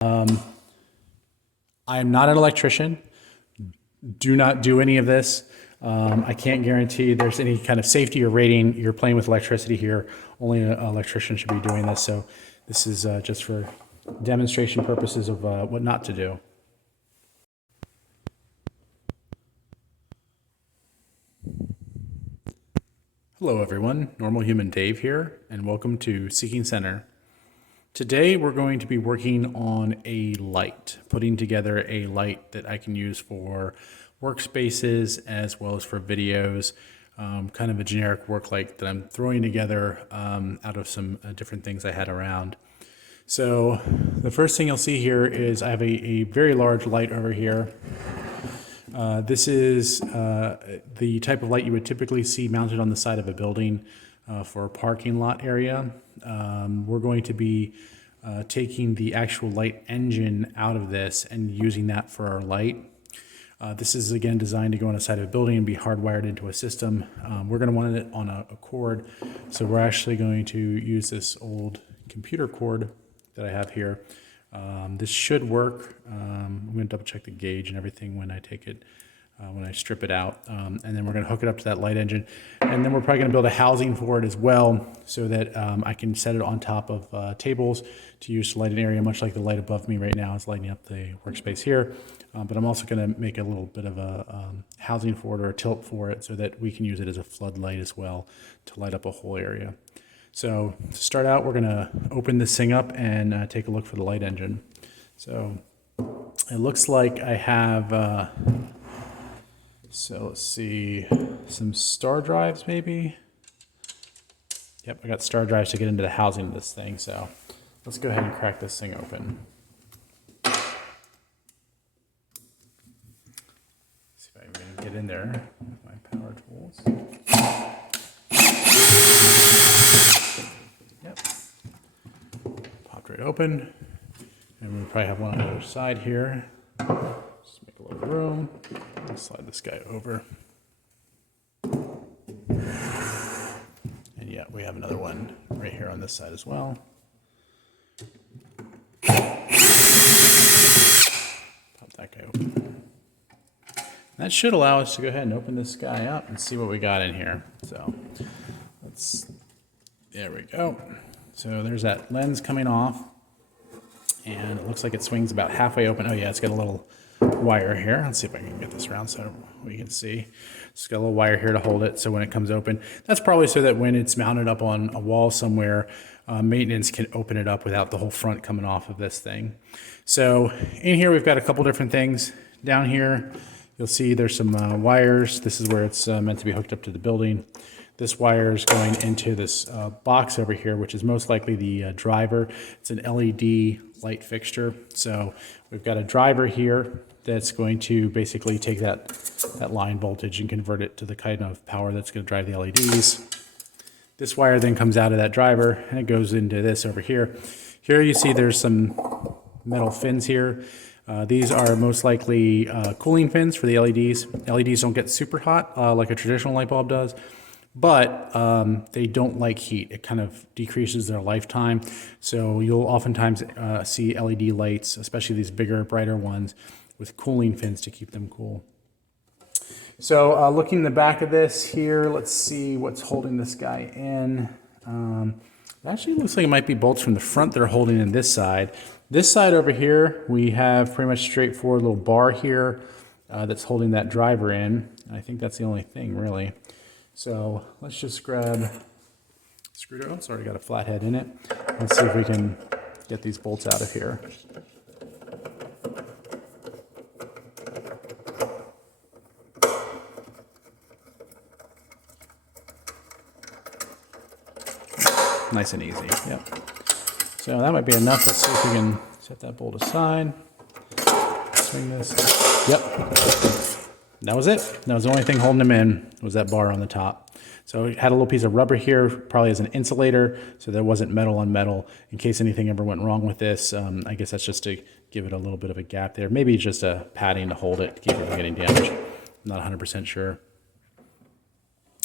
I am not an electrician. Do not do any of this. I can't guarantee there's any kind of safety or rating. You're playing with electricity here. Only an electrician should be doing this. So this is just for demonstration purposes of what not to do. Hello everyone, Normal Human Dave here, and welcome to Seeking Center. Today we're going to be working on a light, putting together a light that I can use for workspaces as well as for videos, kind of a generic work light that I'm throwing together out of some different things I had around. So the first thing you'll see here is I have a very large light over here. This is the type of light you would typically see mounted on the side of a building for a parking lot area. We're going to be taking the actual light engine out of this and using that for our light. This is again designed to go on the side of a building and be hardwired into a system. We're going to want it on a cord, so we're actually going to use this old computer cord that I have here. This should work. I'm going to double check the gauge and everything when I take it, when I strip it out. And then we're going to hook it up to that light engine. And then we're probably going to build a housing for it as well so that I can set it on top of tables to use to light an area, much like the light above me right now is lighting up the workspace here. But I'm also going to make a little bit of a housing for it or a tilt for it so that we can use it as a floodlight as well to light up a whole area. So to start out, we're going to open this thing up and take a look for the light engine. So it looks like I have, so let's see, some star drives maybe. Yep, I got star drives to get into the housing of this thing. So let's go ahead and crack this thing open. See if I can get in there with my power tools. Yep, popped right open, and we probably have one on the other side here. Just make a little room. I'll slide this guy over, and yeah, we have another one right here on this side as well. Pop that guy open. That should allow us to go ahead and open this guy up and see what we got in here. So there we go. So there's that lens coming off, and it looks like it swings about halfway open. Oh yeah, it's got a little wire here. Let's see if I can get this around so we can see. It's got a little wire here to hold it so when it comes open. That's probably so that when it's mounted up on a wall somewhere, maintenance can open it up without the whole front coming off of this thing. So in here we've got a couple different things. Down here you'll see there's some wires. This is where it's meant to be hooked up to the building. This wire is going into this box over here, which is most likely the driver. It's an LED light fixture. So we've got a driver here that's going to basically take that line voltage and convert it to the kind of power that's going to drive the LEDs. This wire then comes out of that driver and it goes into this over here. Here you see there's some metal fins here. These are most likely cooling fins for the LEDs. LEDs don't get super hot like a traditional light bulb does, but they don't like heat. It kind of decreases their lifetime. So you'll oftentimes see LED lights, especially these bigger, brighter ones, with cooling fins to keep them cool. So looking in the back of this here, let's see what's holding this guy in. It actually looks like it might be bolts from the front that are holding in this side. This side over here, we have pretty much straightforward little bar here that's holding that driver in. I think that's the only thing really. So let's just grab a screwdriver. It's already got a flathead in it. Let's see if we can get these bolts out of here. Nice and easy, yep. So that might be enough. Let's see if we can set that bolt aside. Swing this. Yep. That was it. That was the only thing holding them in, was that bar on the top. So it had a little piece of rubber here, probably as an insulator, so there wasn't metal on metal. In case anything ever went wrong with this, I guess that's just to give it a little bit of a gap there. Maybe just a padding to hold it to keep it from getting damaged. I'm not 100% sure.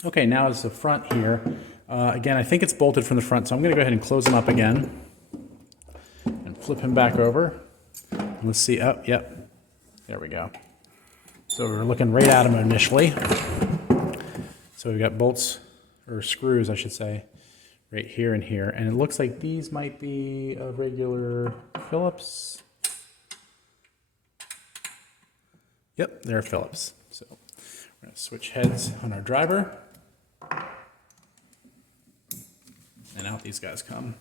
Okay, now is the front here. Again, I think it's bolted from the front, so I'm going to go ahead and close him up again and flip him back over. Let's see. Oh, yep. There we go. So we're looking right at them initially. So we've got bolts, or screws, I should say, right here and here. And it looks like these might be a regular Phillips. Yep, they're Phillips. So we're going to switch heads on our driver. And out these guys come.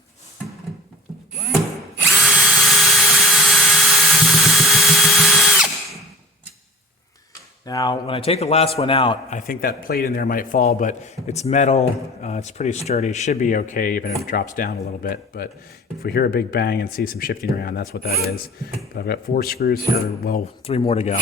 Now, when I take the last one out, I think that plate in there might fall, but it's metal, it's pretty sturdy, it should be okay even if it drops down a little bit. But if we hear a big bang and see some shifting around, that's what that is. But I've got 4 screws here, well, 3 more to go.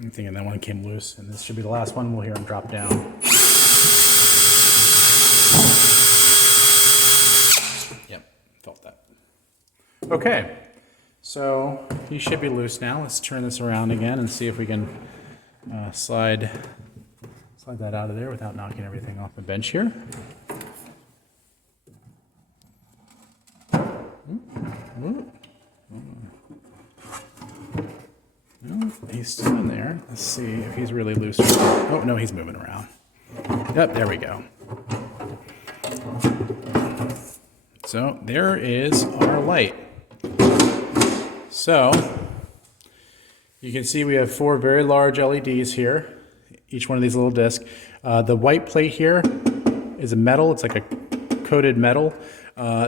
I'm thinking that one came loose, and this should be the last one. We'll hear him drop down. Yep, felt that. Okay, so he should be loose now. Let's turn this around again and see if we can slide that out of there without knocking everything off the bench here. No, he's still in there. Let's see if he's really loose. Oh, no, he's moving around. Yep, there we go. So there is our light. So you can see we have 4 very large LEDs here, each one of these little discs. The white plate here is a metal. It's like a coated metal.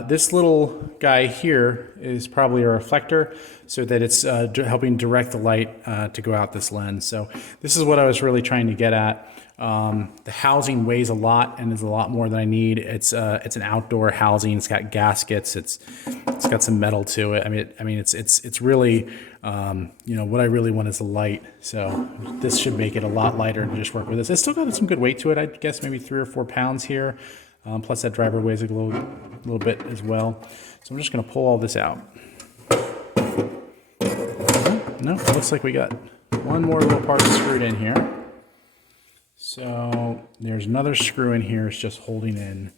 This little guy here is probably a reflector so that it's helping direct the light to go out this lens. So this is what I was really trying to get at. The housing weighs a lot and is a lot more than I need. It's an outdoor housing. It's got gaskets. It's got some metal to it. I mean, it's really, you know, what I really want is a light. So this should make it a lot lighter to just work with this. It's still got some good weight to it. I guess maybe 3 or 4 pounds here. Plus that driver weighs a little bit as well. So I'm just going to pull all this out. No, it looks like we got one more little part screwed in here. So there's another screw in here. It's just holding in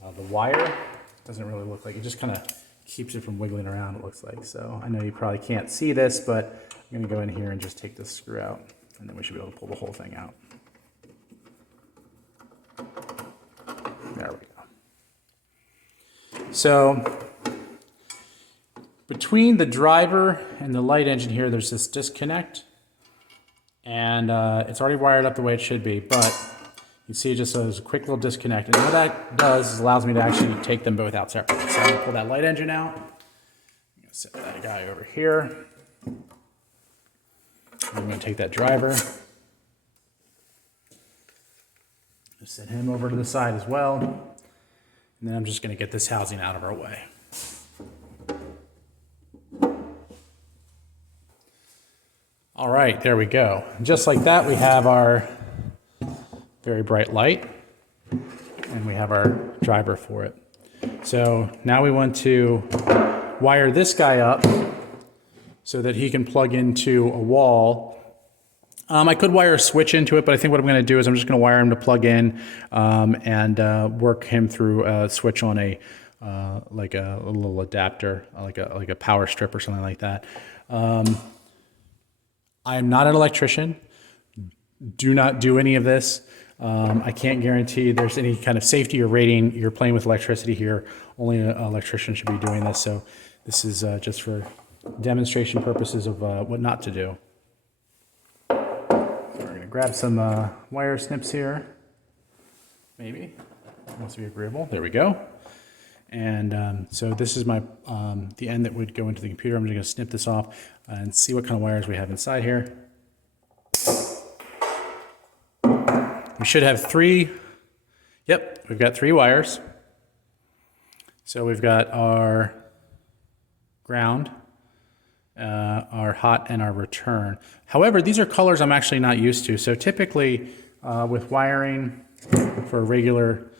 the wire. Doesn't really look like it. Just kind of keeps it from wiggling around, it looks like. So I know you probably can't see this, but I'm going to go in here and just take this screw out. And then we should be able to pull the whole thing out. There we go. So between the driver and the light engine here, there's this disconnect. And it's already wired up the way it should be, but you see it just there's a quick little disconnect. And what that does is allows me to actually take them both out separately. So I'm going to pull that light engine out. I'm going to set that guy over here. I'm going to take that driver. Just set him over to the side as well. And then I'm just going to get this housing out of our way. All right, there we go. Just like that, we have our very bright light, and we have our driver for it. So now we want to wire this guy up so that he can plug into a wall. I could wire a switch into it, but I think what I'm going to do is I'm just going to wire him to plug in and work him through a switch on a like a little adapter, like a power strip or something like that. I am not an electrician. Do not do any of this. I can't guarantee there's any kind of safety or rating. You're playing with electricity here. Only an electrician should be doing this. So this is just for demonstration purposes of what not to do. So we're going to grab some wire snips here. Maybe. Wants to be agreeable. There we go. And so this is my the end that would go into the computer. I'm just going to snip this off and see what kind of wires we have inside here. We should have 3. Yep, we've got 3 wires. So we've got our ground, our hot, and our return. However, these are colors I'm actually not used to. So typically with wiring, for regular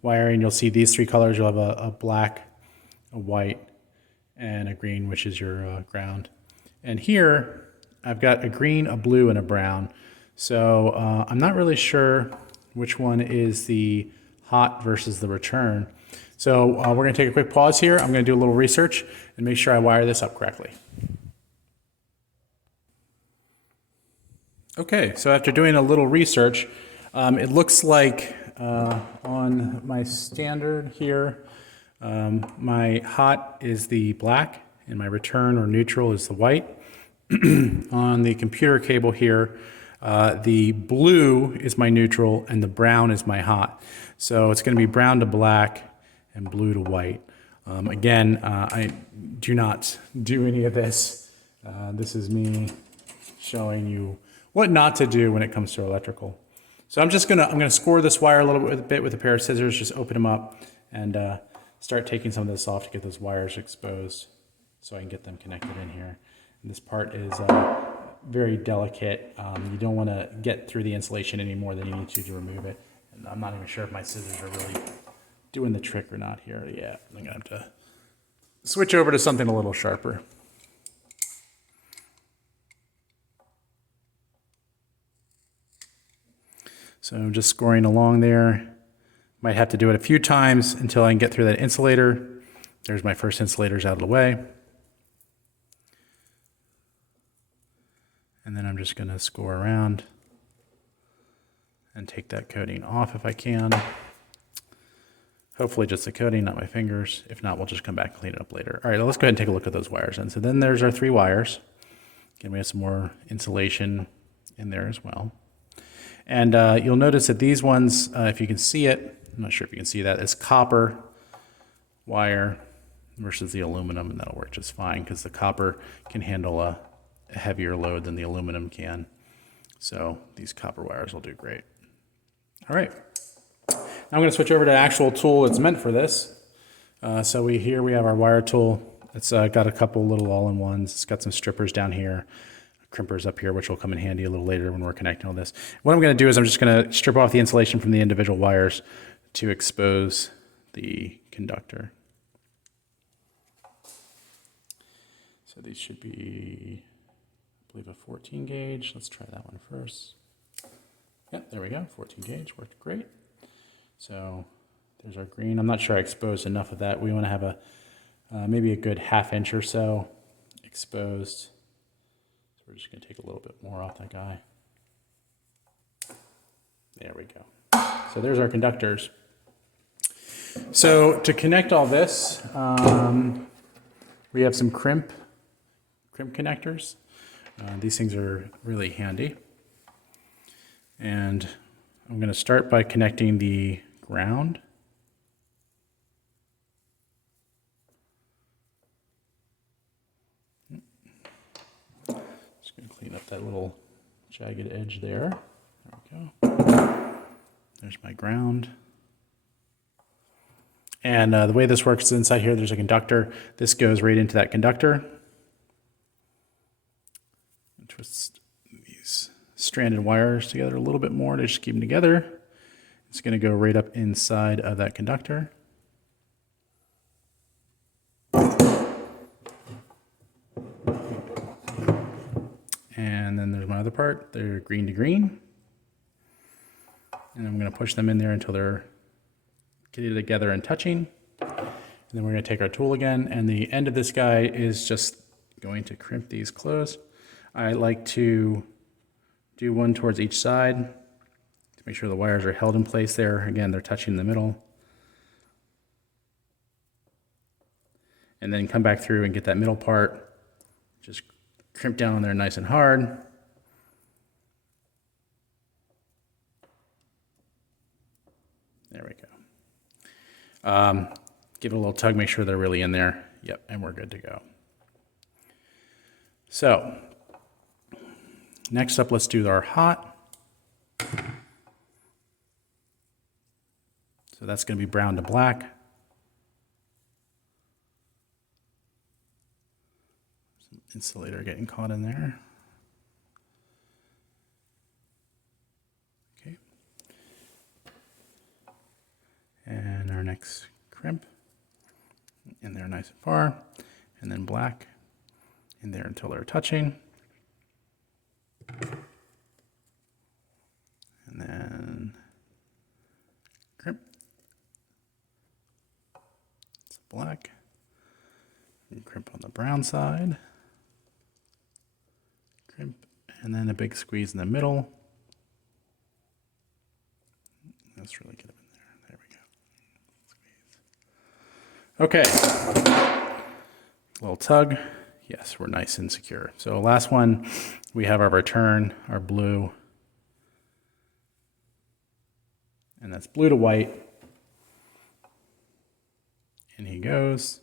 wiring, you'll see these 3 colors. You'll have a black, a white, and a green, which is your ground. And here, I've got a green, a blue, and a brown. So I'm not really sure which one is the hot versus the return. So we're going to take a quick pause here. I'm going to do a little research and make sure I wire this up correctly. Okay, so after doing a little research, it looks like on my standard here, my hot is the black and my return or neutral is the white. On the computer cable here, the blue is my neutral and the brown is my hot. So it's going to be brown to black and blue to white. Again, I do not do any of this. This is me showing you what not to do when it comes to electrical. So I'm gonna score this wire a little bit with a pair of scissors, just open them up and start taking some of this off to get those wires exposed so I can get them connected in here. And this part is very delicate. You don't want to get through the insulation any more than you need to remove it. And I'm not even sure if my scissors are really doing the trick or not here. Yeah, I'm gonna have to switch over to something a little sharper. So I'm just scoring along there. Might have to do it a few times until I can get through that insulator. There's my first insulators out of the way. And then I'm just going to score around and take that coating off if I can. Hopefully just the coating, not my fingers. If not, we'll just come back and clean it up later. All right, let's go ahead and take a look at those wires then. So then there's our 3 wires. Again, we have some more insulation in there as well. And you'll notice that these ones, if you can see it, I'm not sure if you can see that, it's copper wire versus the aluminum, and that'll work just fine because the copper can handle a heavier load than the aluminum can. So these copper wires will do great. All right, now I'm going to switch over to the actual tool that's meant for this. So here we have our wire tool. It's got a couple little all-in-ones. It's got some strippers down here, crimpers up here, which will come in handy a little later when we're connecting all this. What I'm going to do is I'm just going to strip off the insulation from the individual wires to expose the conductor. So these should be, I believe, a 14 gauge. Let's try that one first. Yep, there we go, 14 gauge, worked great. So there's our green. I'm not sure I exposed enough of that. We want to have a maybe a good 1/2 inch or so exposed. We're just going to take a little bit more off that guy. There we go. So there's our conductors. So to connect all this, we have some crimp connectors. These things are really handy. And I'm going to start by connecting the ground. Clean up that little jagged edge there. There we go. There's my ground. And the way this works is inside here, there's a conductor. This goes right into that conductor. Twist these stranded wires together a little bit more to just keep them together. It's going to go right up inside of that conductor. And then there's my other part. They're green to green. And I'm going to push them in there until they're getting together and touching. And then we're going to take our tool again. And the end of this guy is just going to crimp these closed. I like to do one towards each side to make sure the wires are held in place there. Again, they're touching in the middle. And then come back through and get that middle part. Just crimp down on there nice and hard. There we go. Give it a little tug, make sure they're really in there. Yep, and we're good to go. So, next up, let's do our hot. So that's going to be brown to black. Insulator getting caught in there. Okay. And our next crimp in there nice and far. And then black in there until they're touching. brown side. Crimp, and then a big squeeze in the middle. Let's really get him in there. There we go. Okay. Little tug. Yes, we're nice and secure. So last one, we have our return, our blue. And that's blue to white. In he goes.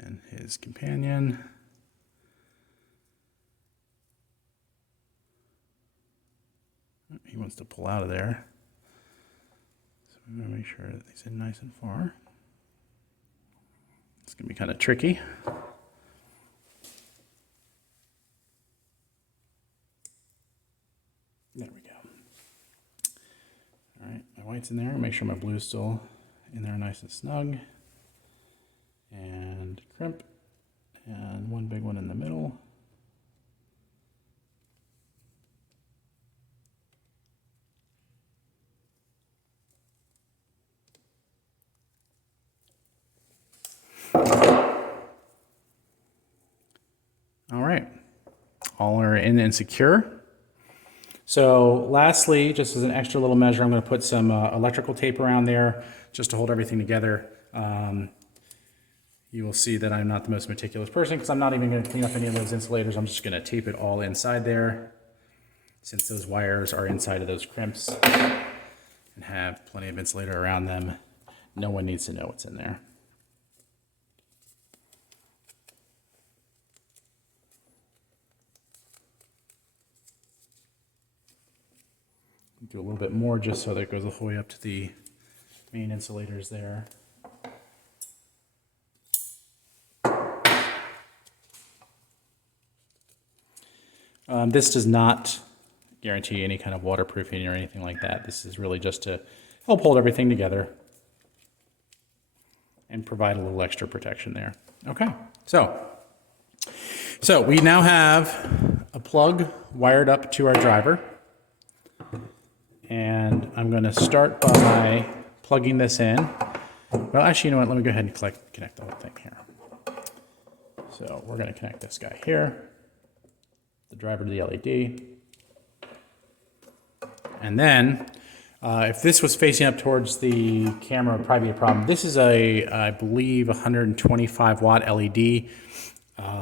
And his companion. He wants to pull out of there. So we're going to make sure that he's in nice and far. It's going to be kind of tricky. There we go. All right, my white's in there. Make sure my blue's still in there nice and snug. And crimp. And one big one in the middle. All right, all are in and secure. So lastly, just as an extra little measure, I'm going to put some electrical tape around there just to hold everything together. You will see that I'm not the most meticulous person because I'm not even going to clean up any of those insulators. I'm just going to tape it all inside there since those wires are inside of those crimps and have plenty of insulator around them. No one needs to know what's in there. Do a little bit more just so that it goes all the way up to the main insulators there. This does not guarantee any kind of waterproofing or anything like that. This is really just to help hold everything together and provide a little extra protection there. Okay, so we now have a plug wired up to our driver. And I'm going to start by plugging this in. Well, actually, you know what? Let me go ahead and connect the whole thing here. So we're going to connect this guy here, the driver to the LED. And then, if this was facing up towards the camera, it would probably be a problem. This is I believe, 125 watt LED.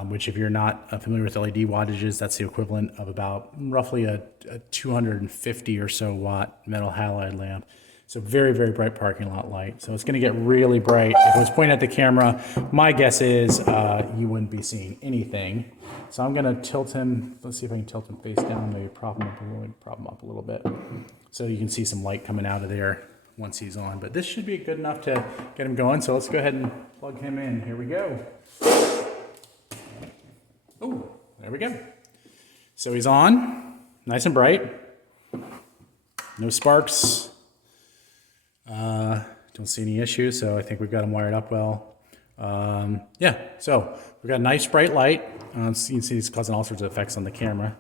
Which if you're not familiar with LED wattages, that's the equivalent of about roughly a 250 or so watt metal halide lamp. So very, very bright parking lot light. So it's going to get really bright. If it was pointed at the camera, my guess is you wouldn't be seeing anything. So I'm going to tilt him. Let's see if I can tilt him face down, maybe prop him up a little bit. So you can see some light coming out of there once he's on. But this should be good enough to get him going. So let's go ahead and plug him in. Here we go. Oh, there we go. So he's on, nice and bright. No sparks. Don't see any issues, so I think we've got him wired up well. Yeah, so we've got a nice bright light. So you can see it's causing all sorts of effects on the camera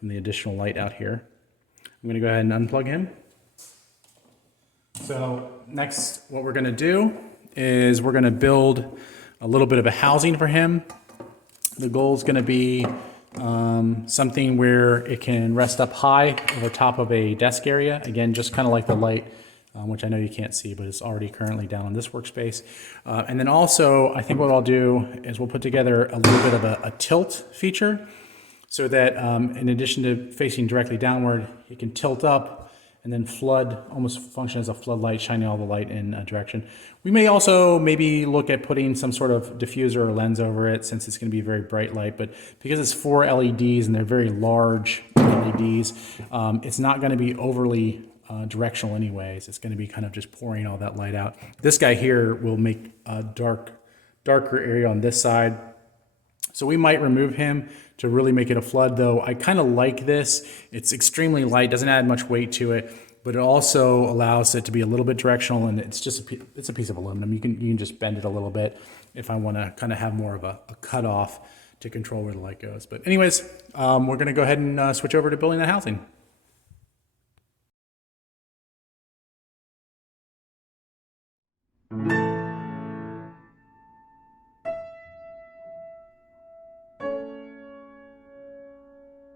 from the additional light out here. I'm going to go ahead and unplug him. So next, what we're going to do is we're going to build a little bit of a housing for him. The goal is going to be something where it can rest up high over top of a desk area. Again, just kind of like the light, which I know you can't see, but it's already currently down on this workspace. And then also, I think what I'll do is we'll put together a little bit of a tilt feature so that in addition to facing directly downward, it can tilt up and then flood, almost function as a floodlight, shining all the light in a direction. We may also maybe look at putting some sort of diffuser or lens over it since it's going to be a very bright light, but because it's 4 LEDs and they're very large LEDs, it's not going to be overly directional anyways. It's going to be kind of just pouring all that light out. This guy here will make a darker area on this side. So we might remove him to really make it a flood, though I kind of like this. It's extremely light, doesn't add much weight to it, but it also allows it to be a little bit directional, and it's just it's a piece of aluminum. You can just bend it a little bit if I want to kind of have more of a cutoff to control where the light goes. But anyways, we're going to go ahead and switch over to building the housing.